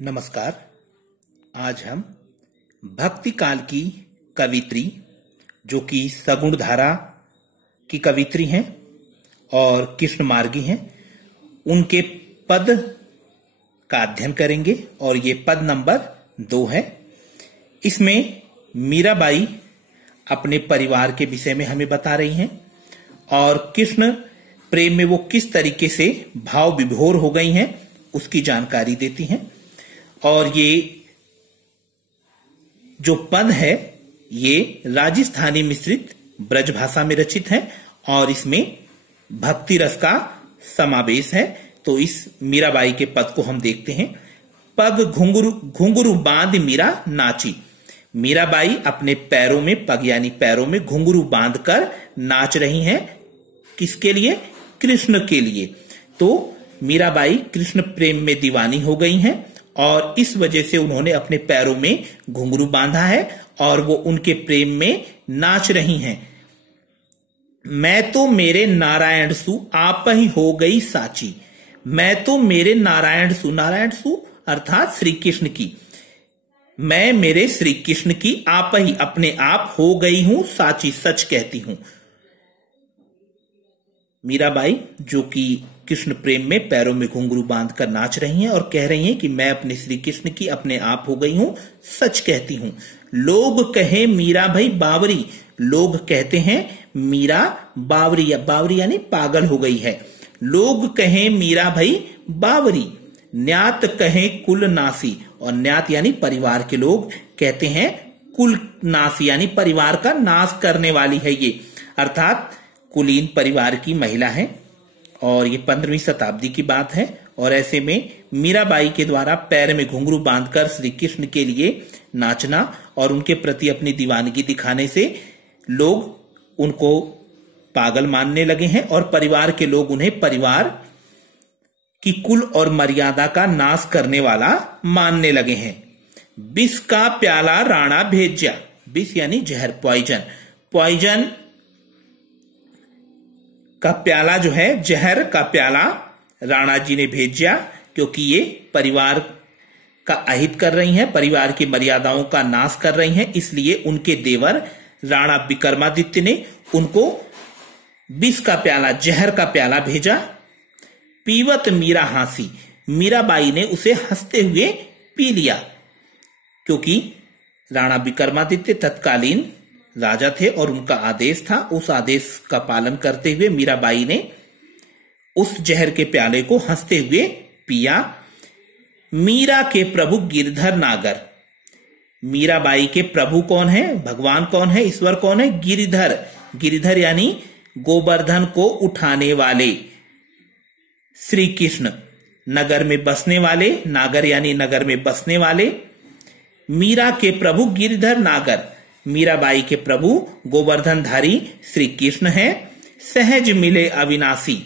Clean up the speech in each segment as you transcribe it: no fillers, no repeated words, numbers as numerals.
नमस्कार। आज हम भक्ति काल की कवित्री जो कि सगुण धारा की कवित्री हैं और कृष्ण मार्गी हैं, उनके पद का अध्ययन करेंगे और ये पद नंबर 2 है। इसमें मीराबाई अपने परिवार के विषय में हमें बता रही हैं और कृष्ण प्रेम में वो किस तरीके से भाव विभोर हो गई हैं उसकी जानकारी देती हैं। और ये जो पद है ये राजस्थानी मिश्रित ब्रज भाषा में रचित है और इसमें भक्ति रस का समावेश है। तो इस मीराबाई के पद को हम देखते हैं। पग घुंघरू बांध मीरा नाची। मीराबाई अपने पैरों में पग यानी पैरों में घुंघरू बांधकर नाच रही हैं। किसके लिए? कृष्ण के लिए। तो मीराबाई कृष्ण प्रेम में दीवानी हो गई हैं और इस वजह से उन्होंने अपने पैरों में घुंघरू बांधा है और वो उनके प्रेम में नाच रही हैं। मैं तो मेरे नारायण सु आप ही हो गई साची। मैं तो मेरे नारायण सु अर्थात श्री कृष्ण की, मैं मेरे श्री कृष्ण की आप ही अपने आप हो गई हूं साची, सच कहती हूं। मीराबाई जो कि कृष्ण प्रेम में पैरों में घुंघरू बांधकर नाच रही हैं और कह रही हैं कि मैं अपने श्री कृष्ण की अपने आप हो गई हूं, सच कहती हूं। लोग कहे मीरा भाई बावरी। लोग कहते हैं मीरा बावरी, बावरी यानी पागल हो गई है। लोग कहे मीरा भाई बावरी। न्यात कहे कुल नासी। और न्यात यानी परिवार के लोग कहते हैं कुल नासी यानी परिवार का नाश करने वाली है ये, अर्थात कुलीन परिवार की महिला है। और ये 15वीं शताब्दी की बात है। और ऐसे में मीराबाई के द्वारा पैर में घुंघरू बांधकर श्री कृष्ण के लिए नाचना और उनके प्रति अपनी दीवानगी दिखाने से लोग उनको पागल मानने लगे हैं और परिवार के लोग उन्हें परिवार की कुल और मर्यादा का नाश करने वाला मानने लगे हैं। विष का प्याला राणा भेजा। विष यानी जहर, पॉइजन। पॉइजन का प्याला जो है, जहर का प्याला राणा जी ने भेजा, क्योंकि ये परिवार का अहित कर रही हैं, परिवार की मर्यादाओं का नाश कर रही हैं। इसलिए उनके देवर राणा विक्रमादित्य ने उनको विष का प्याला, जहर का प्याला भेजा। पीवत मीरा हासी। मीराबाई ने उसे हंसते हुए पी लिया, क्योंकि राणा विक्रमादित्य तत्कालीन राजा थे और उनका आदेश था। उस आदेश का पालन करते हुए मीराबाई ने उस जहर के प्याले को हंसते हुए पिया। मीरा के प्रभु गिरधर नागर। मीराबाई के प्रभु कौन है? भगवान कौन है? ईश्वर कौन है? गिरिधर। गिरिधर यानी गोवर्धन को उठाने वाले श्री कृष्ण। नगर में बसने वाले, नागर यानी नगर में बसने वाले। मीरा के प्रभु गिरधर नागर। मीराबाई के प्रभु गोवर्धनधारी श्री कृष्ण हैं। सहज मिले अविनाशी,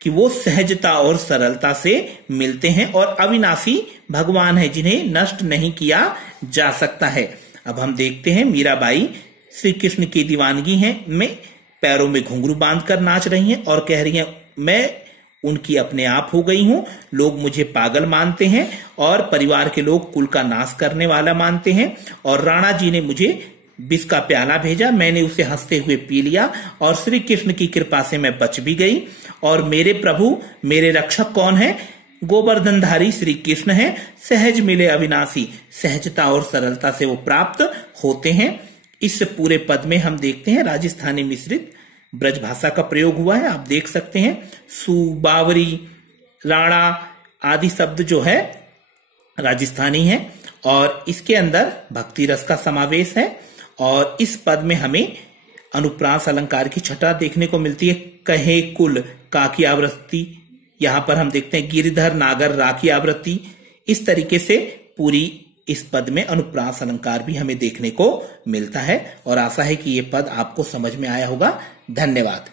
कि वो सहजता और सरलता से मिलते हैं और अविनाशी भगवान है जिन्हें नष्ट नहीं किया जा सकता है। अब हम देखते हैं मीराबाई श्री कृष्ण की दीवानगी है में पैरों में घुंघरू बांधकर नाच रही हैं और कह रही हैं मैं उनकी अपने आप हो गई हूं। लोग मुझे पागल मानते हैं और परिवार के लोग कुल का नाश करने वाला मानते हैं और राणा जी ने मुझे विष का प्याला भेजा, मैंने उसे हंसते हुए पी लिया और श्री कृष्ण की कृपा से मैं बच भी गई। और मेरे प्रभु, मेरे रक्षक कौन है? गोवर्धनधारी श्री कृष्ण है। सहज मिले अविनाशी, सहजता और सरलता से वो प्राप्त होते हैं। इस पूरे पद में हम देखते हैं राजस्थानी मिश्रित ब्रज भाषा का प्रयोग हुआ है। आप देख सकते हैं सु, बावरी, राणा आदि शब्द जो है राजस्थानी है और इसके अंदर भक्ति रस का समावेश है। और इस पद में हमें अनुप्रास अलंकार की छटा देखने को मिलती है। कहे कुल का की आवृत्ति, यहां पर हम देखते हैं गिरिधर नागर रा की आवृत्ति। इस तरीके से पूरी इस पद में अनुप्रास अलंकार भी हमें देखने को मिलता है और आशा है कि ये पद आपको समझ में आया होगा। धन्यवाद।